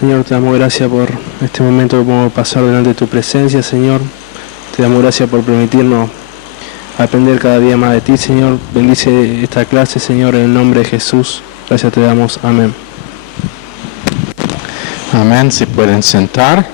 Señor, te damos gracias por este momento que podemos pasar delante de tu presencia, Señor. Te damos gracias por permitirnos aprender cada día más de ti, Señor. Bendice esta clase, Señor, en el nombre de Jesús. Gracias te damos. Amén. Amén. Se pueden sentar.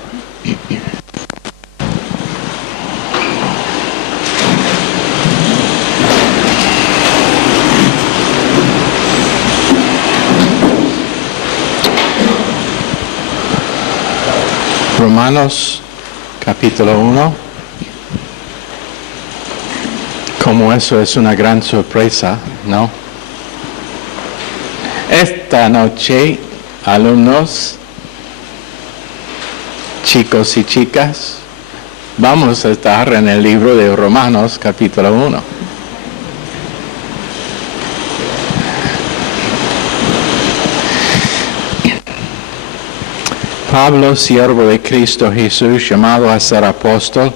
Romanos capítulo 1. Como eso es una gran sorpresa, ¿no? Esta noche, alumnos, chicos y chicas, vamos a estar en el libro de Romanos capítulo 1. Pablo, siervo de Cristo Jesús, llamado a ser apóstol,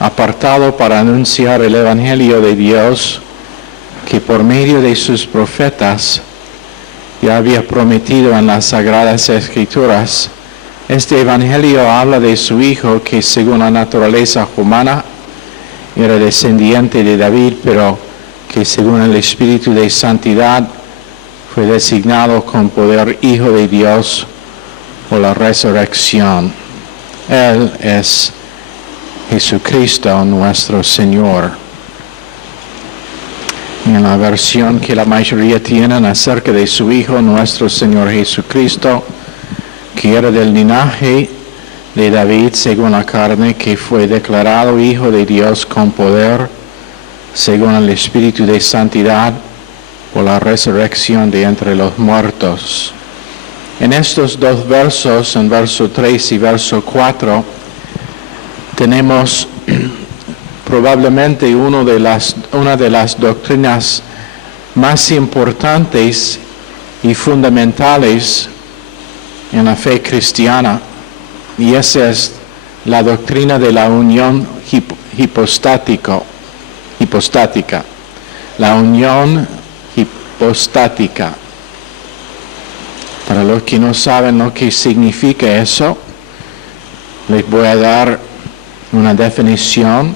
apartado para anunciar el Evangelio de Dios, que por medio de sus profetas ya había prometido en las Sagradas Escrituras. Este Evangelio habla de su Hijo, que según la naturaleza humana era descendiente de David, pero que según el Espíritu de Santidad fue designado con poder Hijo de Dios por la resurrección. Él es Jesucristo nuestro Señor. En la versión que la mayoría tienen acerca de su Hijo, nuestro Señor Jesucristo, que era del linaje de David según la carne, que fue declarado Hijo de Dios con poder, según el Espíritu de Santidad, por la resurrección de entre los muertos. En estos dos versos, en verso 3 y verso 4, tenemos probablemente una de las doctrinas más importantes y fundamentales en la fe cristiana, y esa es la doctrina de la unión hipostática. La unión hipostática. Para los que no saben lo que significa eso, les voy a dar una definición.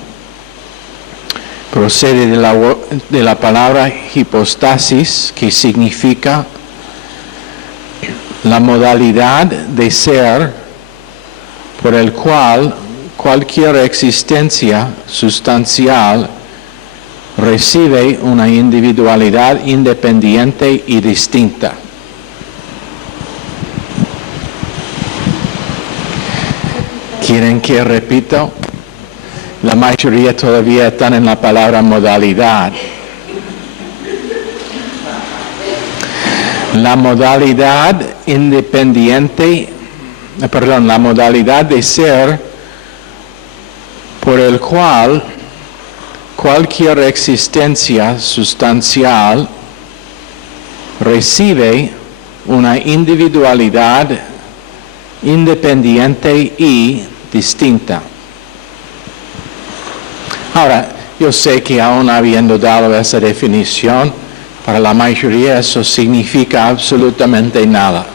Procede de la palabra hipostasis, que significa la modalidad de ser por el cual cualquier existencia sustancial recibe una individualidad independiente y distinta. ¿Quieren que repito? La mayoría todavía están en la palabra modalidad. La modalidad la modalidad de ser por el cual cualquier existencia sustancial recibe una individualidad independiente y distinta. Ahora, yo sé que aún habiendo dado esa definición, para la mayoría eso significa absolutamente nada.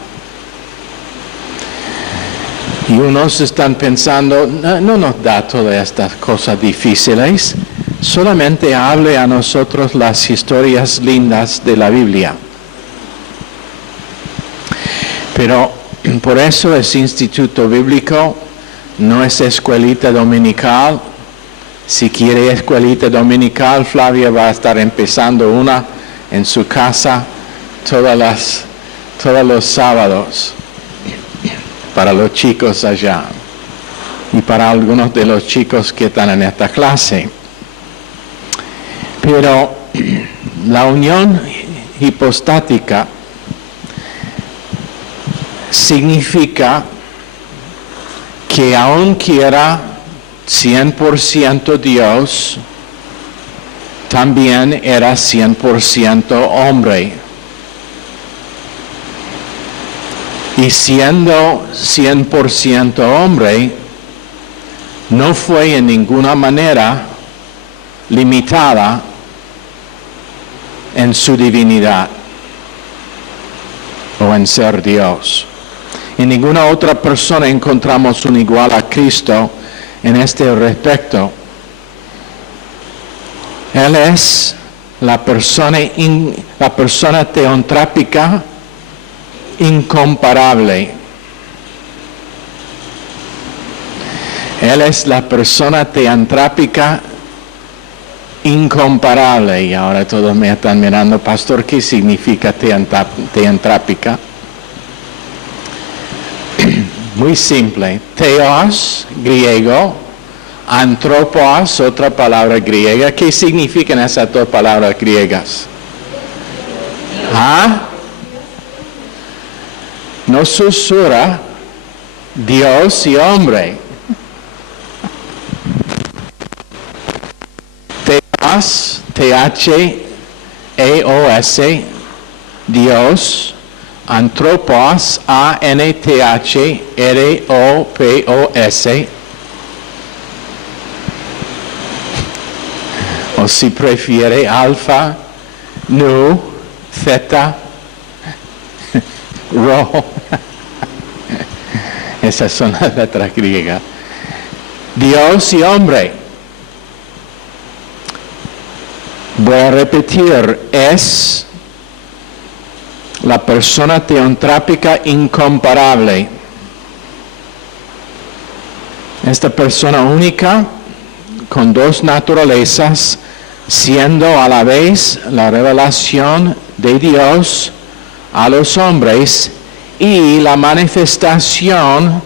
Y unos están pensando, no nos da todas estas cosas difíciles, solamente hable a nosotros las historias lindas de la Biblia. Pero por eso es instituto bíblico, no es escuelita dominical. Si quiere escuelita dominical, Flavia va a estar empezando una en su casa todos los sábados para los chicos allá y para algunos de los chicos que están en esta clase. Pero la unión hipostática significa que aunque era 100% Dios, también era 100% hombre. Y siendo 100% hombre, no fue en ninguna manera limitada en su divinidad o en ser Dios. En ninguna otra persona encontramos un igual a Cristo en este respecto. Él es la persona teontrápica incomparable. Él es la persona teontrápica incomparable. Y ahora todos me están mirando, pastor, ¿qué significa teontrápica? Muy simple. Theos, griego. Antropos, otra palabra griega. ¿Qué significan esas dos palabras griegas? ¿Ah? No susura, Dios y hombre. Theos, T-H-E-O-S, Dios. Antropos, A-N-T-H-R-O-P-O-S. O si prefiere, alfa, nu, zeta, rho. Esas son las letras griegas. Dios y hombre. Voy a repetir, es la persona teontrápica incomparable. Esta persona única, con dos naturalezas, siendo a la vez la revelación de Dios a los hombres y la manifestación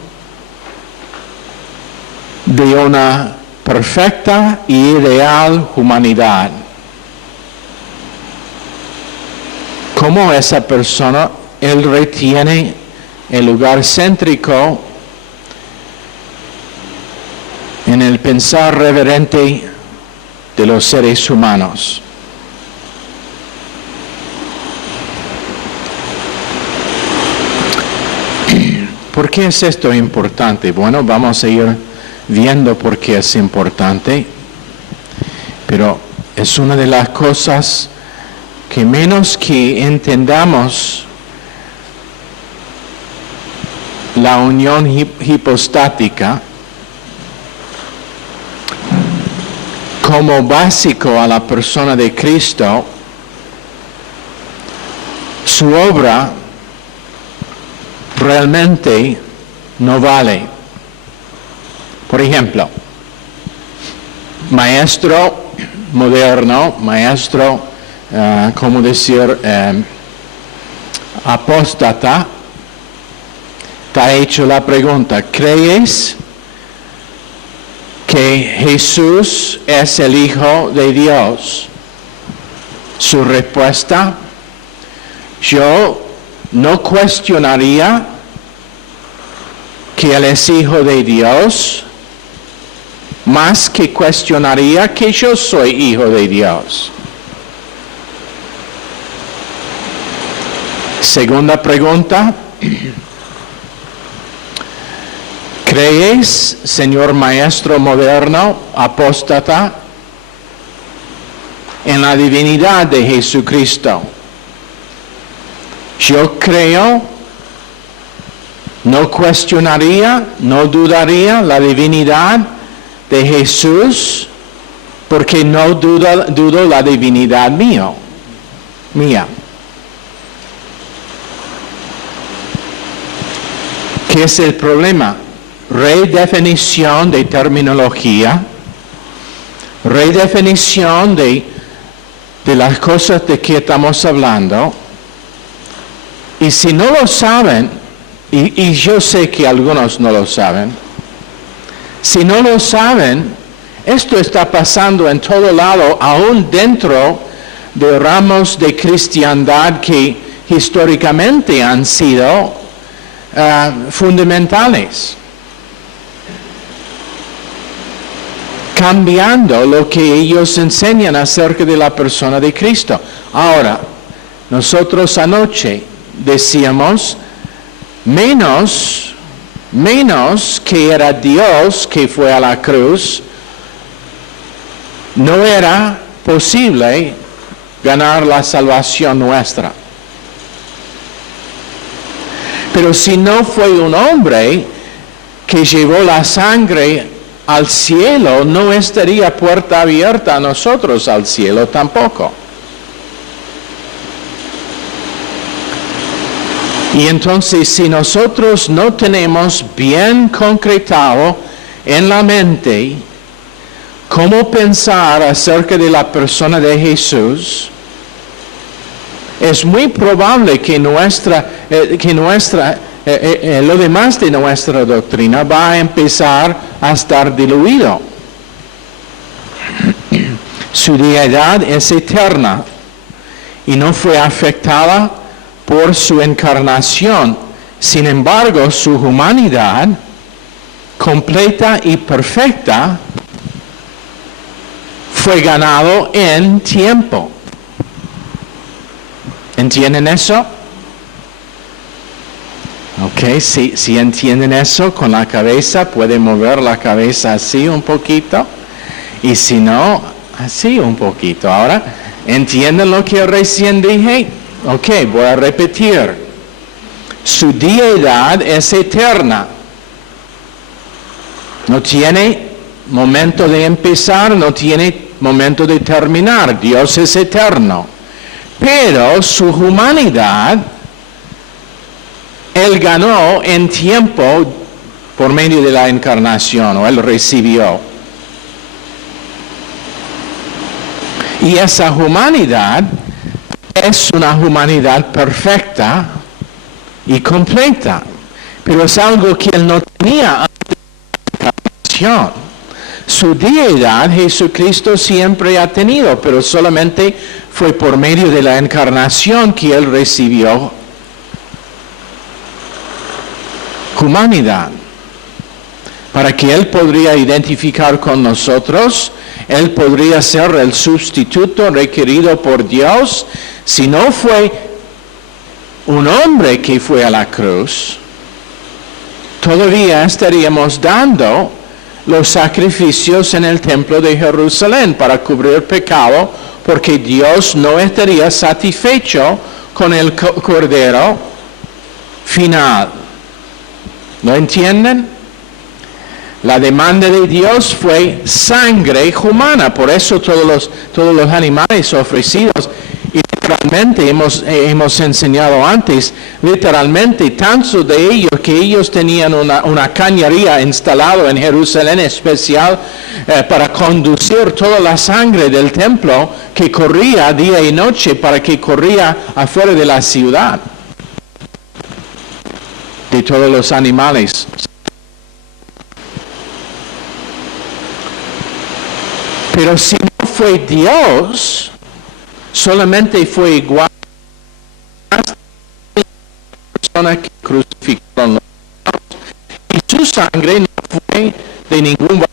de una perfecta y ideal humanidad. Como esa persona, él retiene el lugar céntrico en el pensar reverente de los seres humanos. ¿Por qué es esto importante? Bueno, vamos a ir viendo por qué es importante, pero es una de las cosas que menos que entendamos la unión hipostática como básico a la persona de Cristo, su obra realmente no vale. Por ejemplo, maestro moderno, maestro, ¿cómo decir? Apóstata, te ha hecho la pregunta, ¿crees que Jesús es el Hijo de Dios? Su respuesta, yo no cuestionaría que Él es Hijo de Dios, más que cuestionaría que yo soy Hijo de Dios. Segunda pregunta, ¿crees, señor maestro moderno, apóstata, en la divinidad de Jesucristo? Yo creo, no cuestionaría, no dudaría la divinidad de Jesús, porque no dudo la divinidad mía. ¿Qué es el problema? Redefinición de terminología, redefinición de las cosas de que estamos hablando. Y si no lo saben, y yo sé que algunos no lo saben, si no lo saben, esto está pasando en todo lado, aún dentro de ramos de cristiandad que históricamente han sido fundamentales. Cambiando lo que ellos enseñan acerca de la persona de Cristo. Ahora, nosotros anoche decíamos, menos que era Dios que fue a la cruz, no era posible ganar la salvación nuestra. Pero si no fue un hombre que llevó la sangre al cielo, no estaría puerta abierta a nosotros al cielo tampoco. Y entonces, si nosotros no tenemos bien concretado en la mente cómo pensar acerca de la persona de Jesús, es muy probable que lo demás de nuestra doctrina va a empezar a estar diluido. Su deidad es eterna y no fue afectada por su encarnación. Sin embargo, su humanidad completa y perfecta fue ganado en tiempo. ¿Entienden eso? Ok, si entienden eso con la cabeza, pueden mover la cabeza así un poquito. Y si no, así un poquito. Ahora, ¿entienden lo que recién dije? Ok, voy a repetir. Su deidad es eterna. No tiene momento de empezar, no tiene momento de terminar. Dios es eterno. Pero su humanidad, Él ganó en tiempo por medio de la encarnación, o Él recibió. Y esa humanidad es una humanidad perfecta y completa, pero es algo que Él no tenía antes de la encarnación. Su deidad Jesucristo siempre ha tenido, pero solamente fue por medio de la encarnación que Él recibió humanidad, para que Él podría identificar con nosotros. Él podría ser el sustituto requerido por Dios. Si no fue un hombre que fue a la cruz, todavía estaríamos dando los sacrificios en el templo de Jerusalén para cubrir pecado, porque Dios no estaría satisfecho con el cordero final. ¿No entienden? La demanda de Dios fue sangre humana, por eso todos los animales ofrecidos, y literalmente hemos enseñado antes, literalmente tanto de ellos que ellos tenían una cañería instalada en Jerusalén especial para conducir toda la sangre del templo que corría día y noche, para que corría afuera de la ciudad, de todos los animales. Pero si no fue Dios, solamente fue igual a la persona que crucificaron los otros, y su sangre no fue de ningún valor.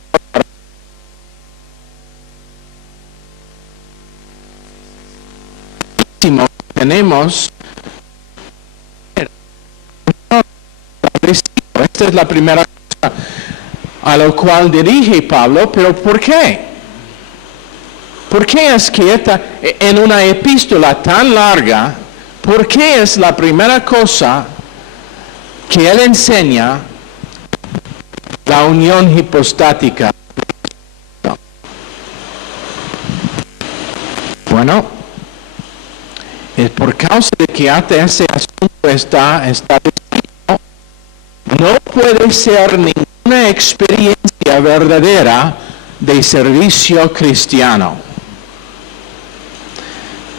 Tenemos, esta es la primera cosa a lo cual dirige Pablo, pero ¿por qué? ¿Por qué es que en una epístola tan larga, por qué es la primera cosa que él enseña la unión hipostática? Bueno, es por causa de que hasta ese asunto está establecido. No puede ser ninguna experiencia verdadera de servicio cristiano.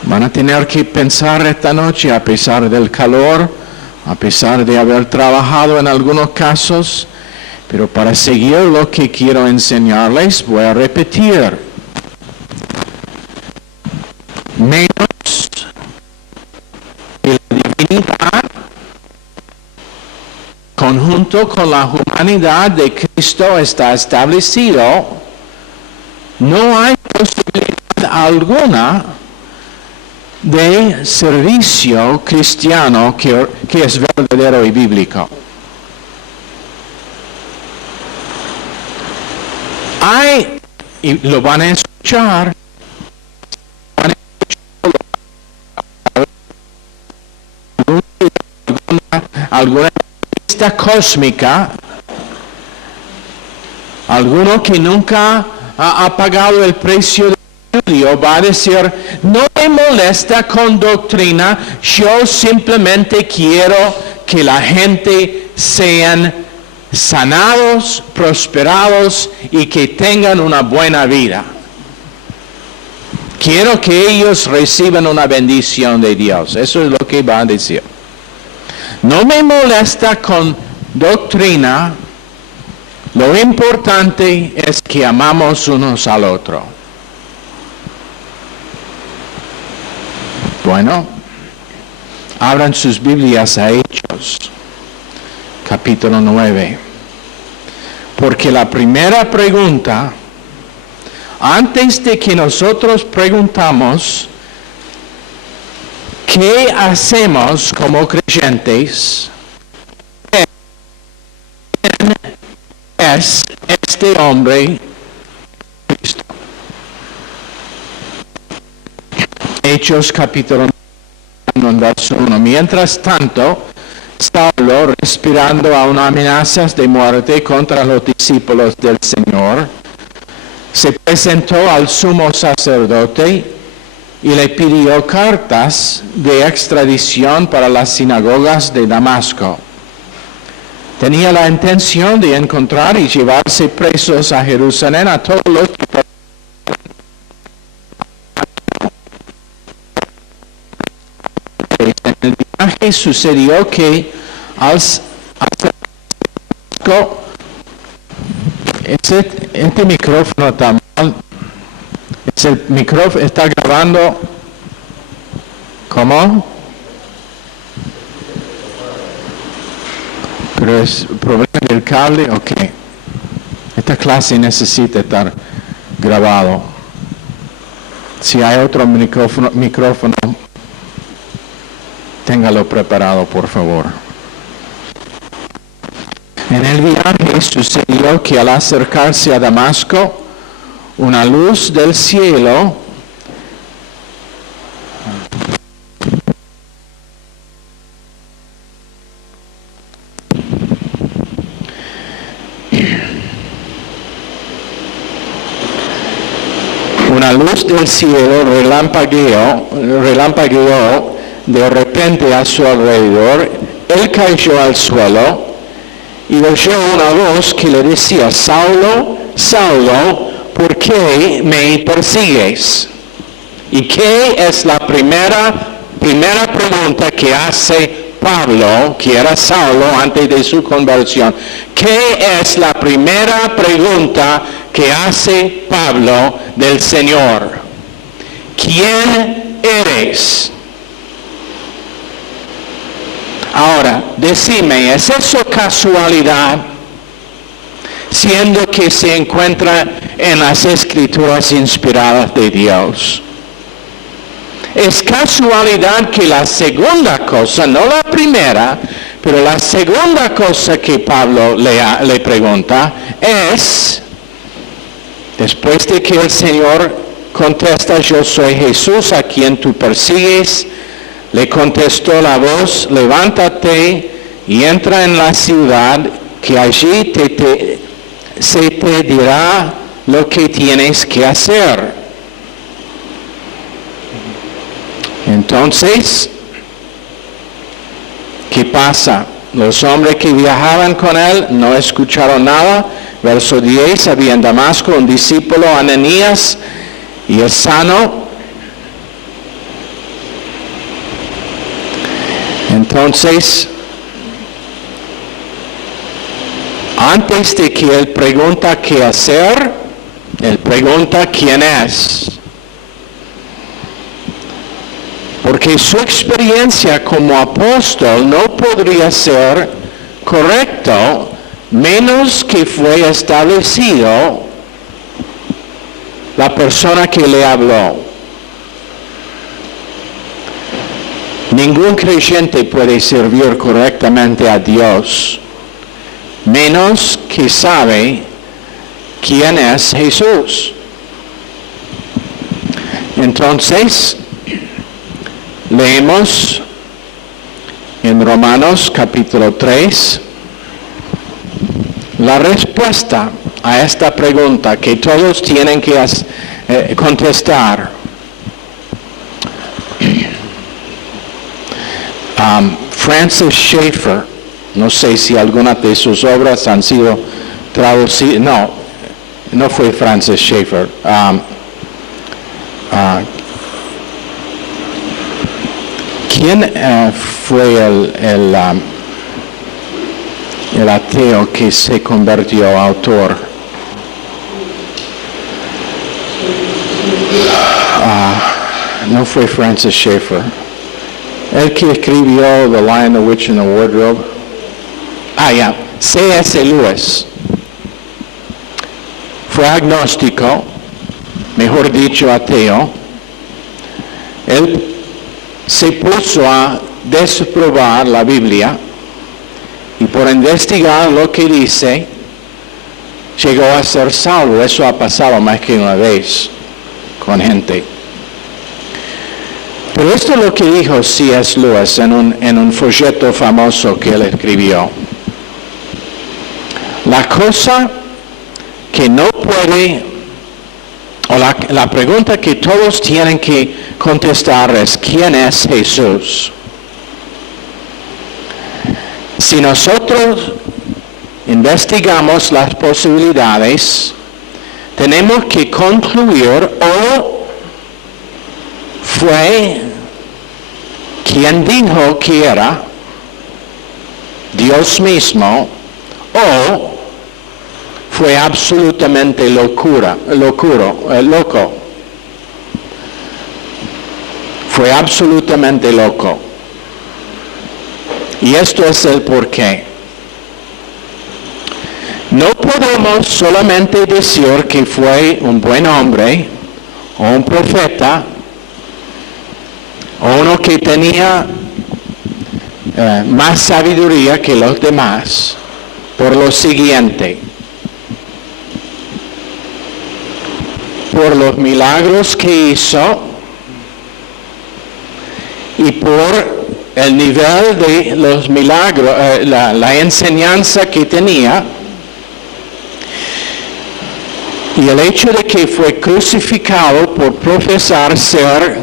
Van a tener que pensar esta noche, a pesar del calor, a pesar de haber trabajado en algunos casos, pero para seguir lo que quiero enseñarles, voy a repetir. Menos que la divinidad, conjunto con la humanidad de Cristo está establecido, no hay posibilidad alguna de servicio cristiano que es verdadero y bíblico. Hay, y lo van a escuchar, alguna lista cósmica, alguno que nunca ha pagado el precio del estudio va a decir, no me molesta con doctrina, yo simplemente quiero que la gente sean sanados, prosperados y que tengan una buena vida. Quiero que ellos reciban una bendición de Dios. Eso es lo que va a decir. No me molesta con doctrina. Lo importante es que amamos unos al otro. Bueno, abran sus Biblias a Hechos, capítulo 9. Porque la primera pregunta, antes de que nosotros preguntamos, ¿qué hacemos como creyentes? ¿Quién es este hombre Cristo? Hechos capítulo 1, verso 1. Mientras tanto, Saulo, respirando aún amenazas de muerte contra los discípulos del Señor, se presentó al sumo sacerdote y le pidió cartas de extradición para las sinagogas de Damasco. Tenía la intención de encontrar y llevarse presos a Jerusalén a todos los que en el viaje sucedió que al este micrófono está mal. El micrófono está grabando. ¿Cómo? Pero es problema del cable. Ok. Esta clase necesita estar grabado. Si hay otro micrófono, téngalo preparado, por favor. En el viaje sucedió que al acercarse a Damasco, una luz del cielo relampagueó de repente a su alrededor. Él cayó al suelo y oyó una voz que le decía, Saulo, Saulo, ¿por qué me persigues? ¿Y qué es la primera pregunta que hace Pablo, que era Saulo antes de su conversión? ¿Qué es la primera pregunta que hace Pablo del Señor? ¿Quién eres? Ahora, decime, ¿es eso casualidad? Siendo que se encuentra en las Escrituras inspiradas de Dios. Es casualidad que la segunda cosa, no la primera, pero la segunda cosa que Pablo le pregunta es, después de que el Señor contesta, yo soy Jesús a quien tú persigues, le contestó la voz, levántate y entra en la ciudad, que allí se te dirá lo que tienes que hacer. Entonces, ¿qué pasa? Los hombres que viajaban con él no escucharon nada. Verso 10, había en Damasco un discípulo, Ananías, y es sano. Entonces, antes de que él pregunta qué hacer, él pregunta quién es. Porque su experiencia como apóstol no podría ser correcto menos que fue establecido la persona que le habló. Ningún creyente puede servir correctamente a Dios menos que sabe quién es Jesús. Entonces, leemos en Romanos capítulo 3, la respuesta a esta pregunta que todos tienen que contestar. Francis Schaeffer, no sé si algunas de sus obras han sido traducidas, no fue Francis Schaeffer. ¿Quién fue el ateo que se convirtió autor? No fue Francis Schaeffer. El que escribió The Lion, the Witch and the Wardrobe. C.S. Lewis. Fue agnóstico, mejor dicho ateo. Él se puso a desprobar la Biblia y por investigar lo que dice, llegó a ser salvo. Eso ha pasado más que una vez con gente. Pero esto es lo que dijo C.S. Lewis en un folleto famoso que él escribió. La cosa que no puede, o la pregunta que todos tienen que contestar es: ¿quién es Jesús? Si nosotros investigamos las posibilidades, tenemos que concluir o fue quien dijo que era Dios mismo, o fue absolutamente loco. Fue absolutamente loco. Y esto es el porqué. No podemos solamente decir que fue un buen hombre o un profeta o uno que tenía más sabiduría que los demás por lo siguiente: por los milagros que hizo y por el nivel de los milagros, la enseñanza que tenía, y el hecho de que fue crucificado por profesar ser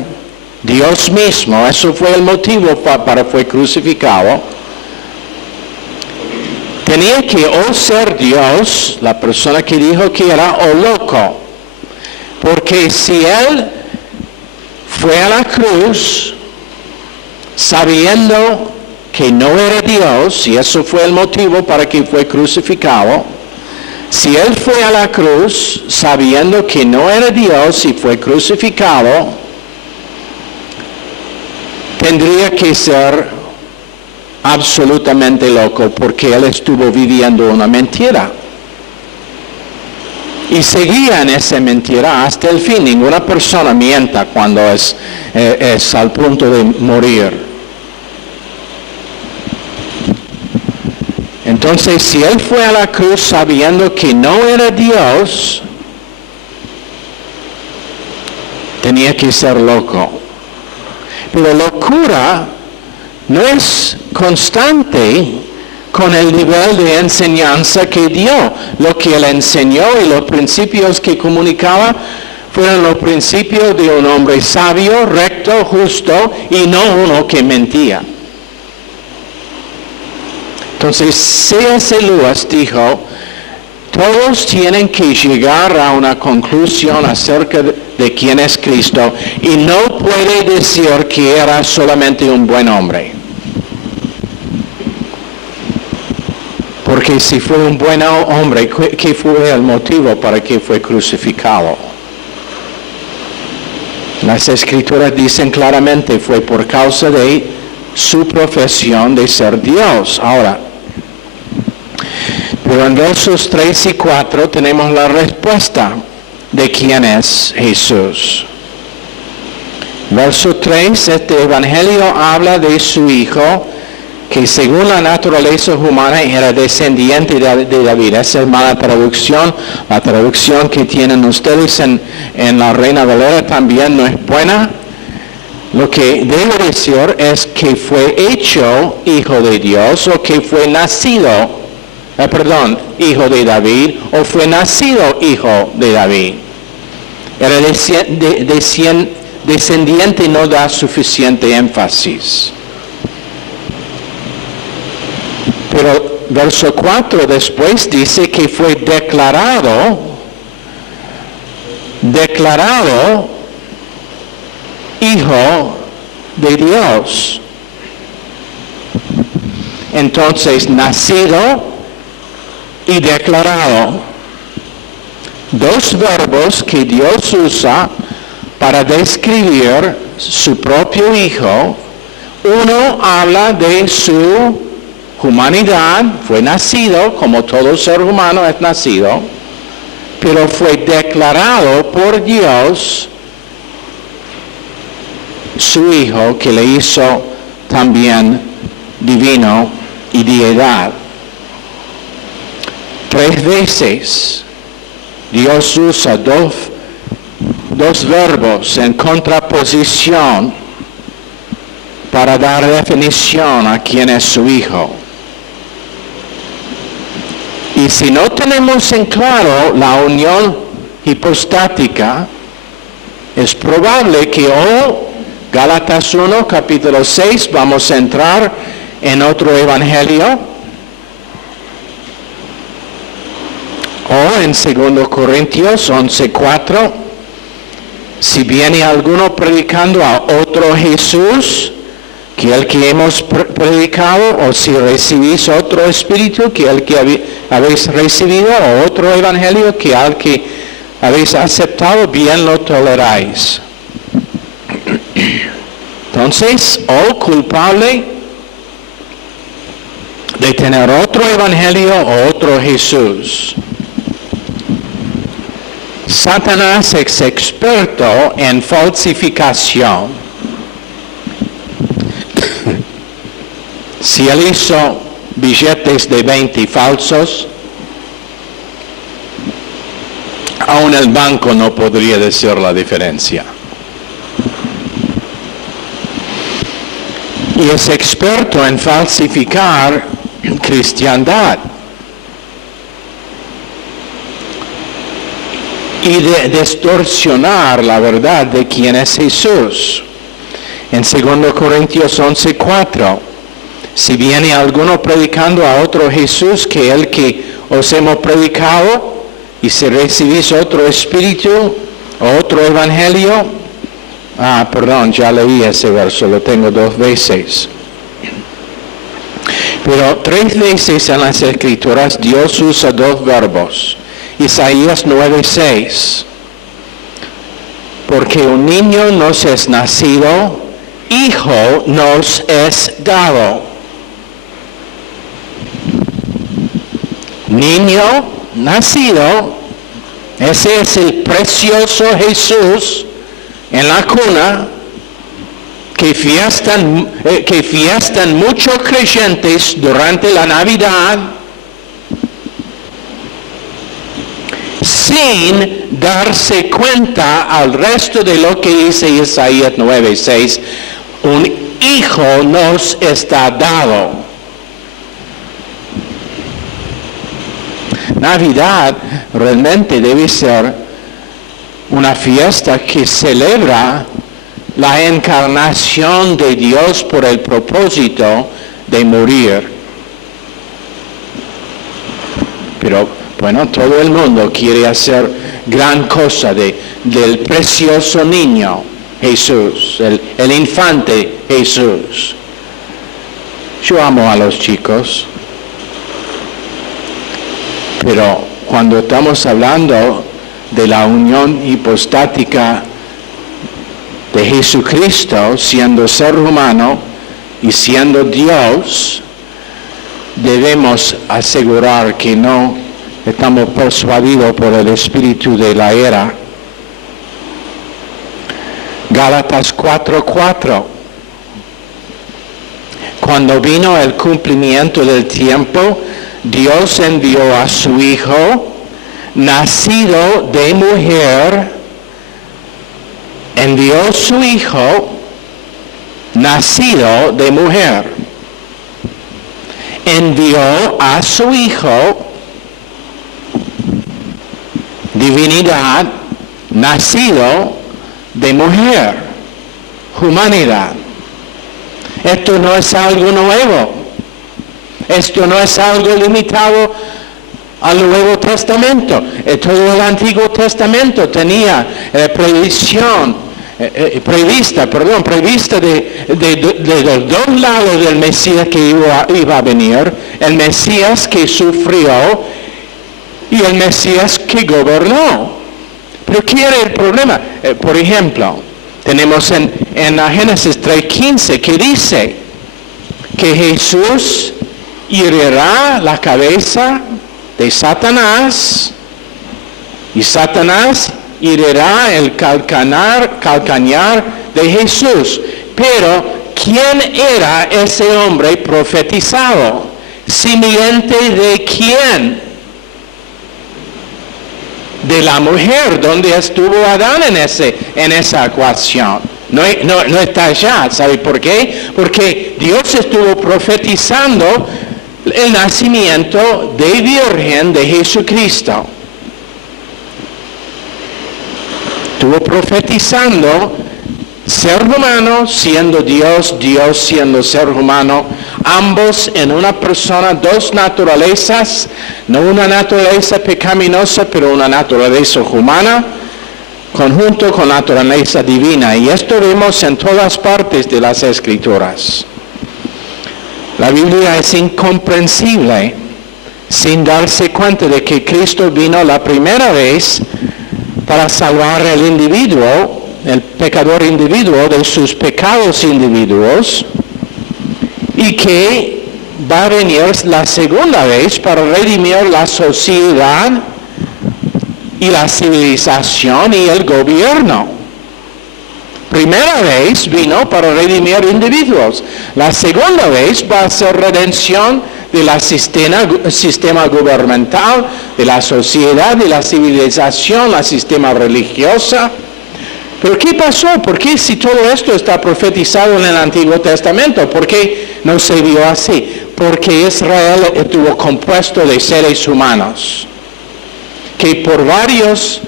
Dios mismo. Eso fue el motivo para fue crucificado. Tenía que o ser Dios, la persona que dijo que era, o loco. Porque si él fue a la cruz sabiendo que no era Dios, y eso fue el motivo para que fue crucificado, si él fue a la cruz sabiendo que no era Dios y fue crucificado, tendría que ser absolutamente loco, porque él estuvo viviendo una mentira. Y seguía en esa mentira hasta el fin. Ninguna persona mienta cuando es al punto de morir. Entonces, si él fue a la cruz sabiendo que no era Dios, tenía que ser loco. Pero locura no es constante con el nivel de enseñanza que dio. Lo que él enseñó y los principios que comunicaba fueron los principios de un hombre sabio, recto, justo, y no uno que mentía. Entonces C.S. Lewis dijo: todos tienen que llegar a una conclusión acerca de quién es Cristo, y no puede decir que era solamente un buen hombre. Porque si fue un buen hombre, ¿qué fue el motivo para que fue crucificado? Las Escrituras dicen claramente: fue por causa de su profesión de ser Dios. Ahora, pero en versos 3 y 4 tenemos la respuesta de quién es Jesús. Verso 3, este evangelio habla de su Hijo, que según la naturaleza humana era descendiente de David. Esa es mala traducción. La traducción que tienen ustedes en la Reina Valera también no es buena. Lo que debo decir es que fue hecho hijo de Dios o que fue nacido, hijo de David o fue nacido hijo de David. El descendiente no da suficiente énfasis. Pero verso 4 después dice que fue declarado hijo de Dios. Entonces, nacido y declarado. Dos verbos que Dios usa para describir su propio Hijo. Uno habla de su humanidad, fue nacido, como todo ser humano es nacido, pero fue declarado por Dios su Hijo, que le hizo también divino y deidad. 3 veces Dios usa dos verbos en contraposición para dar definición a quién es su Hijo. Y si no tenemos en claro la unión hipostática, es probable que Gálatas 1, capítulo 6, vamos a entrar en otro evangelio, o en 2 Corintios 11:4, si viene alguno predicando a otro Jesús que el que hemos predicado, o si recibís otro espíritu que el que habéis recibido, o otro evangelio que al que habéis aceptado, bien lo toleráis. Entonces, culpable de tener otro evangelio o otro Jesús. Satanás es experto en falsificación. Si él hizo billetes de 20 falsos, aún el banco no podría decir la diferencia. Y es experto en falsificar cristiandad y de distorsionar la verdad de quién es Jesús. En 2 Corintios 11:4, si viene alguno predicando a otro Jesús que el que os hemos predicado, y si recibís otro espíritu o otro evangelio, ya leí ese verso, lo tengo 2 veces. Pero 3 veces en las Escrituras Dios usa 2 verbos. Isaías 9:6. Porque un niño nos es nacido, hijo nos es dado. Niño nacido, ese es el precioso Jesús en la cuna que fiestan muchos creyentes durante la Navidad sin darse cuenta al resto de lo que dice Isaías 9:6. Un hijo nos está dado. Navidad realmente debe ser una fiesta que celebra la encarnación de Dios por el propósito de morir. Pero todo el mundo quiere hacer gran cosa del precioso niño Jesús, el infante Jesús. Yo amo a los chicos, pero cuando estamos hablando de la unión hipostática de Jesucristo, siendo ser humano y siendo Dios, debemos asegurar que no estamos persuadidos por el espíritu de la era. Gálatas 4:4. Cuando vino el cumplimiento del tiempo, Dios envió a su Hijo, nacido de mujer, envió su Hijo nacido de mujer. Envió a su Hijo, divinidad, nacido de mujer, humanidad. Esto no es algo nuevo. Esto no es algo limitado al Nuevo Testamento. Todo el Antiguo Testamento tenía prevista de los dos lados del Mesías que iba a venir, el Mesías que sufrió y el Mesías que gobernó. Pero ¿qué era el problema? Por ejemplo, tenemos en Génesis 3:15 que dice que Jesús herirá la cabeza de Satanás y Satanás herirá el calcañar de Jesús. Pero ¿quién era ese hombre profetizado? ¿Simiente de quién? De la mujer. ¿Dónde estuvo Adán en esa ecuación? No está allá. ¿Sabe por qué? Porque Dios estuvo profetizando el nacimiento de virgen de Jesucristo. Estuvo profetizando ser humano siendo Dios, Dios siendo ser humano, ambos en una persona, dos naturalezas, no una naturaleza pecaminosa, pero una naturaleza humana, conjunto con la naturaleza divina. Y esto vemos en todas partes de las Escrituras. La Biblia es incomprensible sin darse cuenta de que Cristo vino la primera vez para salvar al individuo, el pecador individuo, de sus pecados individuos, y que va a venir la segunda vez para redimir la sociedad y la civilización y el gobierno. Primera vez vino para redimir individuos. La segunda vez va a ser redención del sistema gubernamental, de la sociedad, de la civilización, el sistema religioso. Pero ¿qué pasó? ¿Por qué si todo esto está profetizado en el Antiguo Testamento? ¿Por qué no se vio así? Porque Israel estuvo compuesto de seres humanos que por varios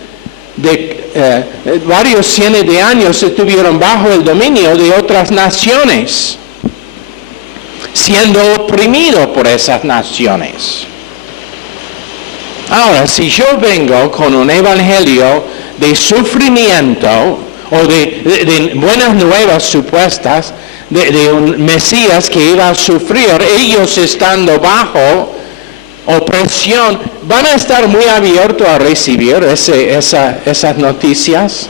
cientos de años estuvieron bajo el dominio de otras naciones, siendo oprimidos por esas naciones. Ahora, si yo vengo con un evangelio de sufrimiento o de buenas nuevas supuestas, de un Mesías que iba a sufrir, ellos estando bajo opresión, ¿van a estar muy abiertos a recibir esas noticias?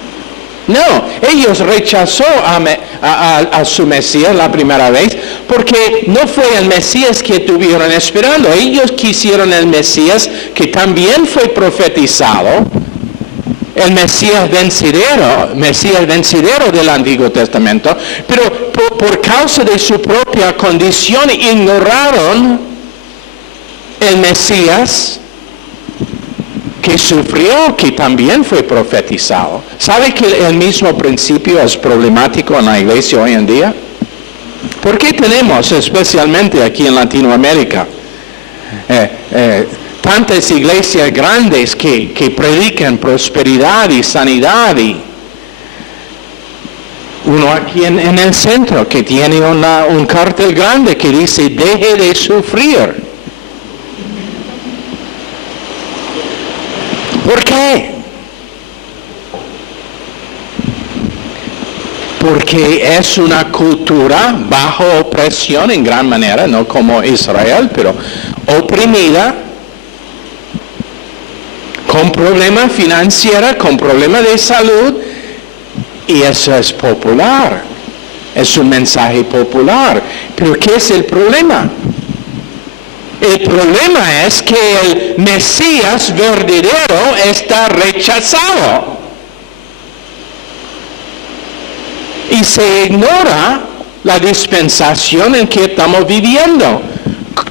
No, ellos rechazó a su Mesías la primera vez porque no fue el Mesías que estuvieron esperando. Ellos quisieron el Mesías que también fue profetizado, el Mesías vencedero del Antiguo Testamento, pero por causa de su propia condición ignoraron el Mesías que sufrió, que también fue profetizado. ¿Sabe que el mismo principio es problemático en la iglesia hoy en día? ¿Por qué tenemos, especialmente aquí en Latinoamérica, tantas iglesias grandes que predican prosperidad y sanidad? Y uno aquí en el centro que tiene un cartel grande que dice, deje de sufrir. ¿Por qué? Porque es una cultura bajo opresión en gran manera, no como Israel, pero oprimida, con problemas financieros, con problemas de salud, y eso es popular. Es un mensaje popular. Pero ¿qué es el problema? El problema es que el Mesías verdadero está rechazado. Y se ignora la dispensación en que estamos viviendo,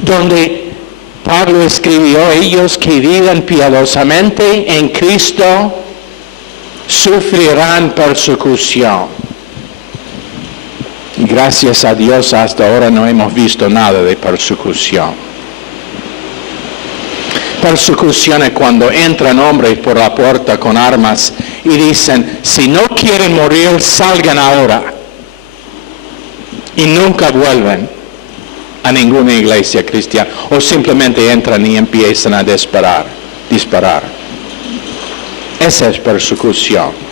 donde Pablo escribió, ellos que viven piadosamente en Cristo sufrirán persecución. Y gracias a Dios hasta ahora no hemos visto nada de persecución. Persecución es cuando entran hombres por la puerta con armas y dicen, si no quieren morir, salgan ahora. Y nunca vuelven a ninguna iglesia cristiana. O simplemente entran y empiezan a disparar. Esa es persecución.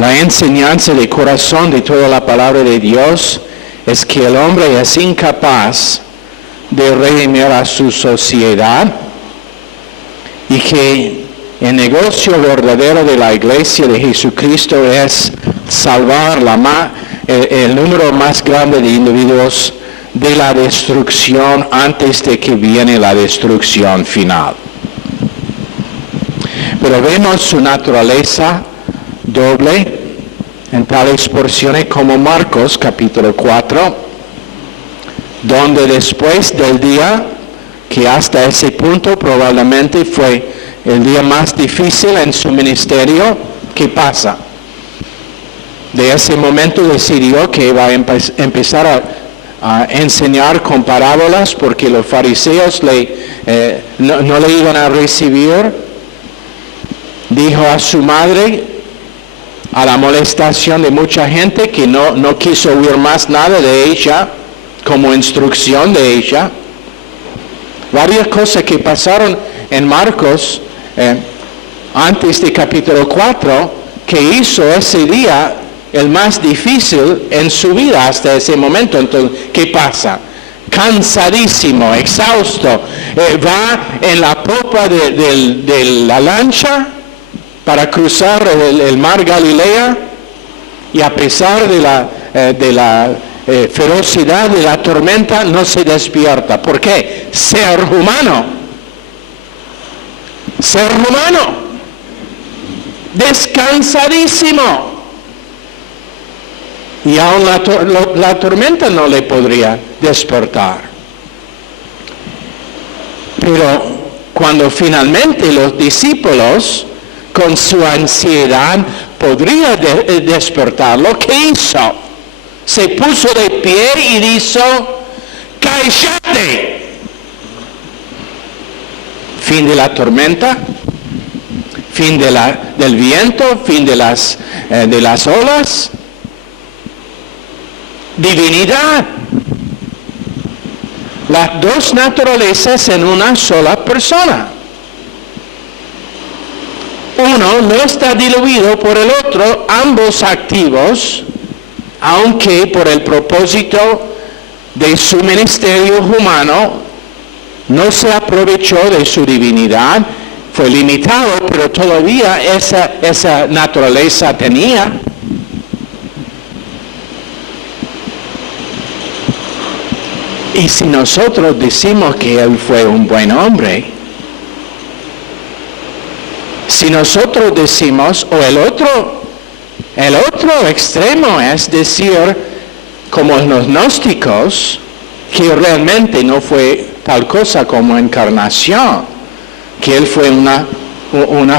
La enseñanza de corazón de toda la palabra de Dios es que el hombre es incapaz de redimir a su sociedad y que el negocio verdadero de la iglesia de Jesucristo es salvar el número más grande de individuos de la destrucción antes de que viene la destrucción final. Pero vemos su naturaleza doble en tales porciones como Marcos capítulo 4, donde después del día que hasta ese punto probablemente fue el día más difícil en su ministerio, ¿qué pasa? De ese momento decidió que iba a empezar a enseñar con parábolas porque los fariseos no le iban a recibir. Dijo a su madre, a la molestación de mucha gente que no quiso oír más nada de ella, como instrucción de ella. Varias cosas que pasaron en Marcos antes de capítulo 4, que hizo ese día el más difícil en su vida hasta ese momento. Entonces, ¿qué pasa? Cansadísimo, exhausto, va en la popa de la lancha para cruzar el mar Galilea, y a pesar de la ferocidad de la tormenta no se despierta. ¿Por qué? Ser humano, descansadísimo, y aún la tormenta no le podría despertar. Pero cuando finalmente los discípulos, con su ansiedad, podría despertarlo, ¿qué hizo? Se puso de pie y dijo, ¡cállate! Fin de la tormenta, fin del viento, fin de las olas. Divinidad. Las dos naturalezas en una sola persona. Uno no está diluido por el otro, ambos activos, aunque por el propósito de su ministerio humano no se aprovechó de su divinidad, fue limitado, pero todavía esa naturaleza tenía. Y si nosotros decimos que él fue un buen hombre, si nosotros decimos, o el otro extremo es decir, como los gnósticos, que realmente no fue tal cosa como encarnación, que él fue una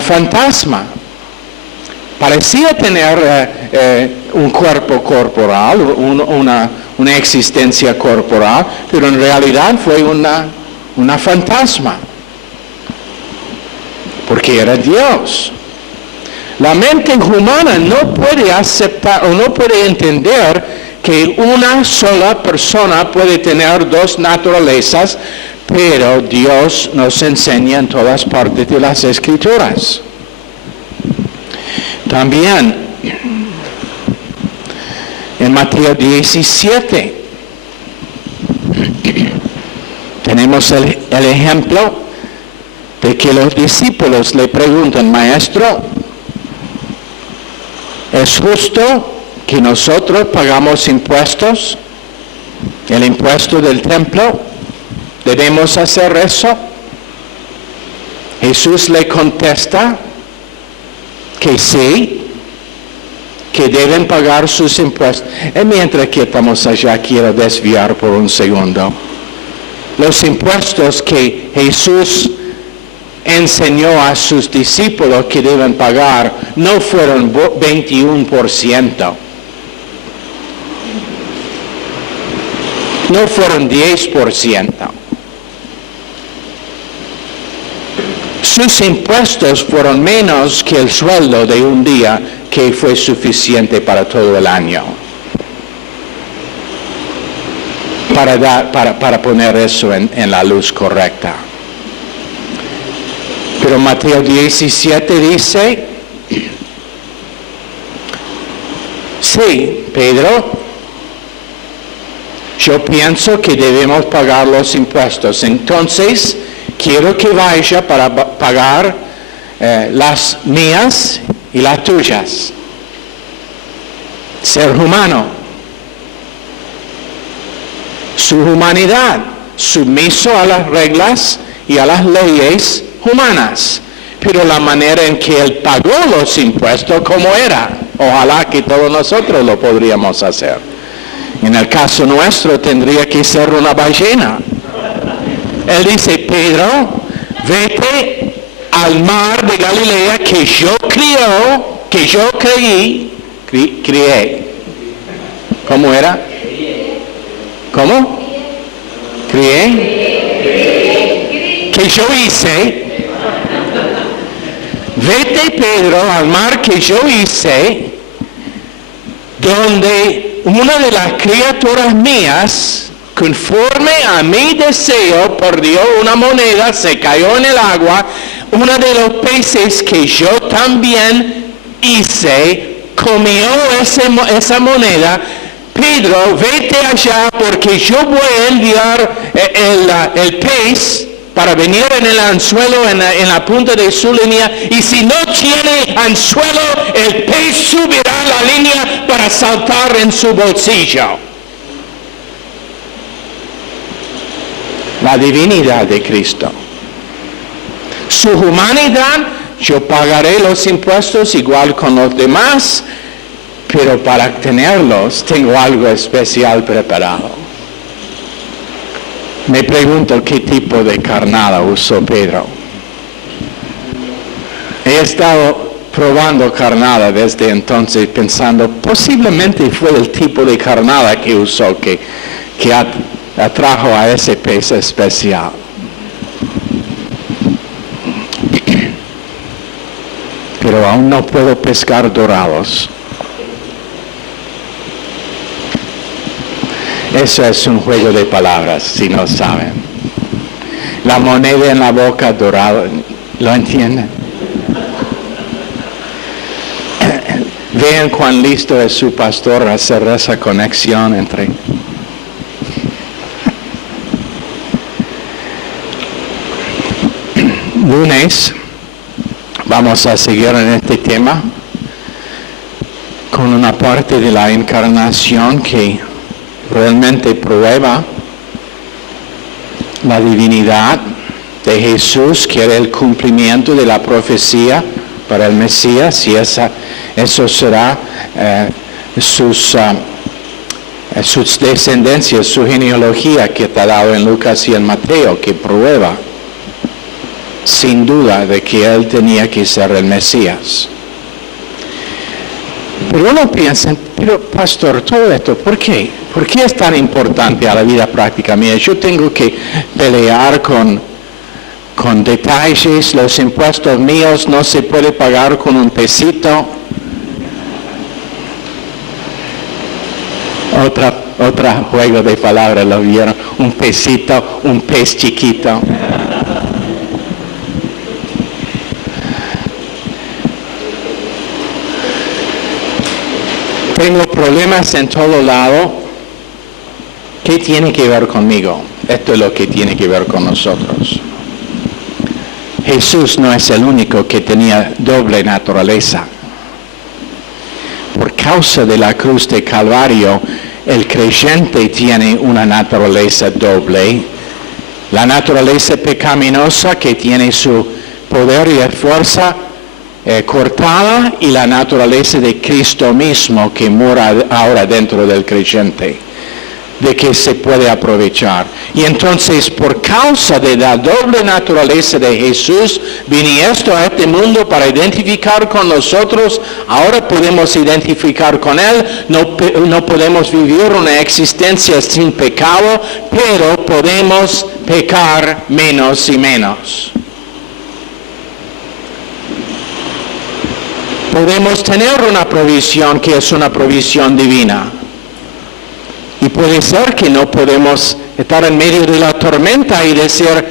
fantasma. Parecía tener un cuerpo corporal, una existencia corporal, pero en realidad fue una fantasma, porque era Dios. La mente humana no puede aceptar o no puede entender que una sola persona puede tener dos naturalezas, pero Dios nos enseña en todas partes de las Escrituras. También en Mateo 17 tenemos el ejemplo de que los discípulos le preguntan, Maestro, ¿es justo que nosotros pagamos impuestos? ¿El impuesto del templo? ¿Debemos hacer eso? Jesús le contesta que sí, que deben pagar sus impuestos. Y mientras que estamos allá, quiero desviar por un segundo. Los impuestos que Jesús enseñó a sus discípulos que deben pagar no fueron 21%. No fueron 10%. Sus impuestos fueron menos que el sueldo de un día, que fue suficiente para todo el año. Para poner eso en la luz correcta. Pero Mateo 17 dice, sí, Pedro, yo pienso que debemos pagar los impuestos. Entonces, quiero que vaya para pagar las mías y las tuyas. Ser humano. Su humanidad, sumiso a las reglas y a las leyes humanas. Pero la manera en que él pagó los impuestos, ¿cómo era? Ojalá que todos nosotros lo podríamos hacer. En el caso nuestro tendría que ser una ballena. Él dice, Pedro, vete al mar de Galilea que yo crié. ¿Cómo era? ¿Cómo? Crié. Que yo hice. Vete, Pedro, al mar que yo hice, donde una de las criaturas mías, conforme a mi deseo, perdió una moneda, se cayó en el agua. Uno de los peces que yo también hice, comió esa moneda. Pedro, vete allá porque yo voy a enviar el pez para venir en el anzuelo en la punta de su línea, y si no tiene anzuelo, el pez subirá la línea para saltar en su bolsillo. La divinidad de Cristo. Su humanidad, yo pagaré los impuestos igual con los demás, pero para tenerlos tengo algo especial preparado. Me pregunto qué tipo de carnada usó Pedro. He estado probando carnada desde entonces, pensando, posiblemente fue el tipo de carnada que usó que atrajo a ese pez especial. Pero aún no puedo pescar dorados. Eso es un juego de palabras, si no saben. La moneda en la boca, dorado, ¿lo entienden? Vean cuán listo es su pastor a hacer esa conexión entre... Lunes vamos a seguir en este tema con una parte de la encarnación que realmente prueba la divinidad de Jesús, que era el cumplimiento de la profecía para el Mesías, y eso será sus descendencias, su genealogía que está dado en Lucas y en Mateo, que prueba sin duda de que él tenía que ser el Mesías. Pero uno piensa, pero pastor, todo esto, ¿por qué? ¿Por qué es tan importante a la vida práctica mía? Yo tengo que pelear con detalles, los impuestos míos no se puede pagar con un pesito. Otra juego de palabras, ¿lo vieron? Un pesito, un pez chiquito. Tengo problemas en todo lado. ¿Qué tiene que ver conmigo? Esto es lo que tiene que ver con nosotros. Jesús no es el único que tenía doble naturaleza. Por causa de la cruz de Calvario, el creyente tiene una naturaleza doble. La naturaleza pecaminosa, que tiene su poder y fuerza cortada, y la naturaleza de Cristo mismo que mora ahora dentro del creyente. de que se puede aprovechar. Y entonces, por causa de la doble naturaleza de Jesús, viniendo a este mundo para identificar con nosotros, ahora podemos identificar con Él, no podemos vivir una existencia sin pecado, pero podemos pecar menos y menos. Podemos tener una provisión que es una provisión divina. Y puede ser que no podemos estar en medio de la tormenta y decir,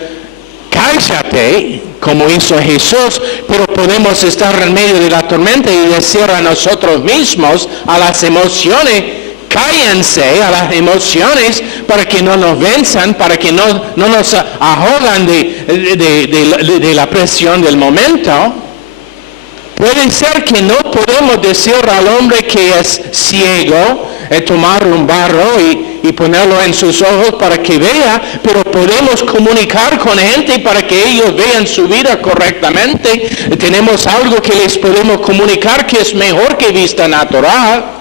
cállate, como hizo Jesús, pero podemos estar en medio de la tormenta y decir a nosotros mismos, a las emociones, cállense a las emociones para que no nos venzan, para que no nos ahogan de la presión del momento. Puede ser que no podemos decir al hombre que es ciego, tomar un barro y ponerlo en sus ojos para que vea, pero podemos comunicar con gente para que ellos vean su vida correctamente. Tenemos algo que les podemos comunicar que es mejor que vista natural.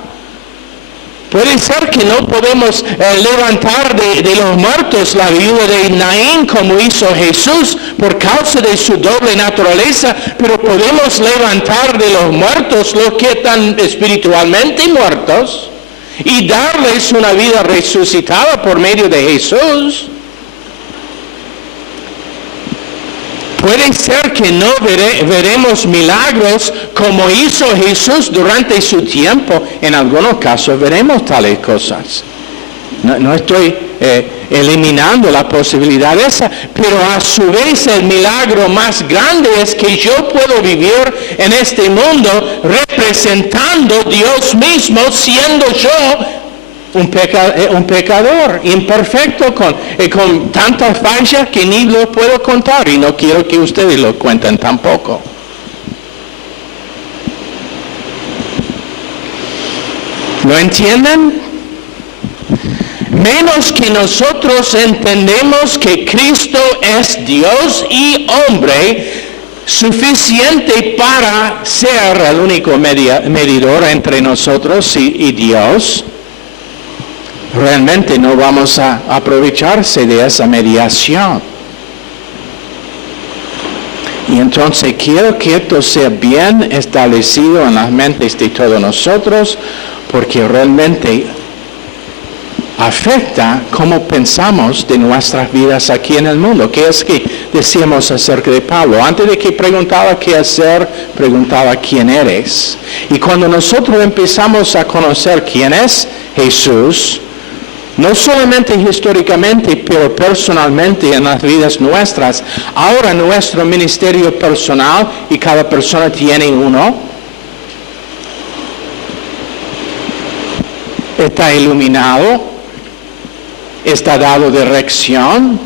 Puede ser que no podemos levantar de los muertos la viuda de Naín como hizo Jesús por causa de su doble naturaleza, pero podemos levantar de los muertos los que están espiritualmente muertos y darles una vida resucitada por medio de Jesús. Puede ser que no veremos milagros como hizo Jesús durante su tiempo. En algunos casos veremos tales cosas. No estoy eliminando la posibilidad esa, pero a su vez el milagro más grande es que yo puedo vivir en este mundo representando Dios mismo, siendo yo un pecador imperfecto con tantas fallas que ni lo puedo contar y no quiero que ustedes lo cuenten tampoco. ¿Lo entienden? Menos que nosotros entendemos que Cristo es Dios y hombre, suficiente para ser el único medidor entre nosotros y Dios, realmente no vamos a aprovecharse de esa mediación. Y entonces quiero que esto sea bien establecido en las mentes de todos nosotros, porque realmente afecta cómo pensamos de nuestras vidas aquí en el mundo. ¿Qué es que decíamos acerca de Pablo? Antes de que preguntaba qué hacer, preguntaba quién eres. Y cuando nosotros empezamos a conocer quién es Jesús, no solamente históricamente, pero personalmente en las vidas nuestras, ahora nuestro ministerio personal, y cada persona tiene uno, está iluminado, está dado dirección,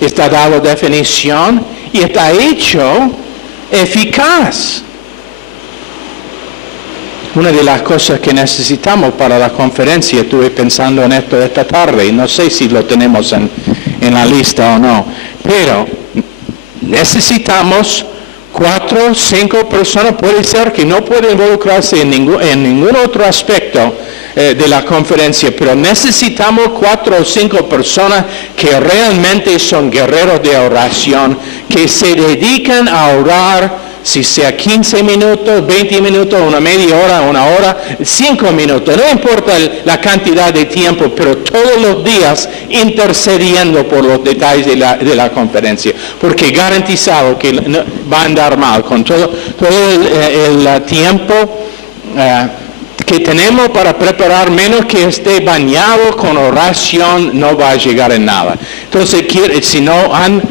está dado definición y está hecho eficaz. Una de las cosas que necesitamos para la conferencia, estuve pensando en esto esta tarde y no sé si lo tenemos en la lista o no, pero necesitamos 4 o 5 personas, puede ser que no pueden involucrarse en ningún otro aspecto de la conferencia, pero necesitamos 4 o 5 personas que realmente son guerreros de oración, que se dedican a orar, si sea 15 minutos, 20 minutos, una media hora, una hora, 5 minutos, no importa la cantidad de tiempo, pero todos los días intercediendo por los detalles de la conferencia, porque garantizado que no, va a andar mal con todo el tiempo que tenemos para preparar, menos que esté bañado con oración, no va a llegar en nada. Entonces, si no han,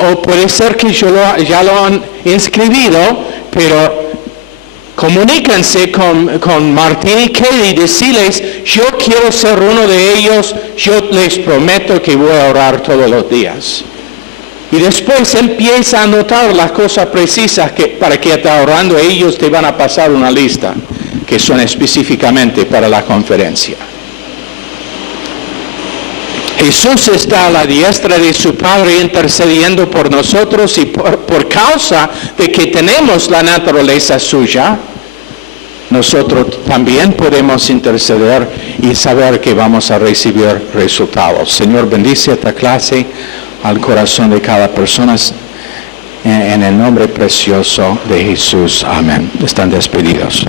o puede ser que ya lo han inscribido, pero comuníquense con Martín y Kelly y decirles, yo quiero ser uno de ellos, yo les prometo que voy a orar todos los días. Y después empieza a anotar las cosas precisas para que está orando, ellos te van a pasar una lista que son específicamente para la conferencia. Jesús está a la diestra de su Padre intercediendo por nosotros y por causa de que tenemos la naturaleza suya, nosotros también podemos interceder y saber que vamos a recibir resultados. Señor, bendice esta clase al corazón de cada persona en el nombre precioso de Jesús. Amén. Están despedidos.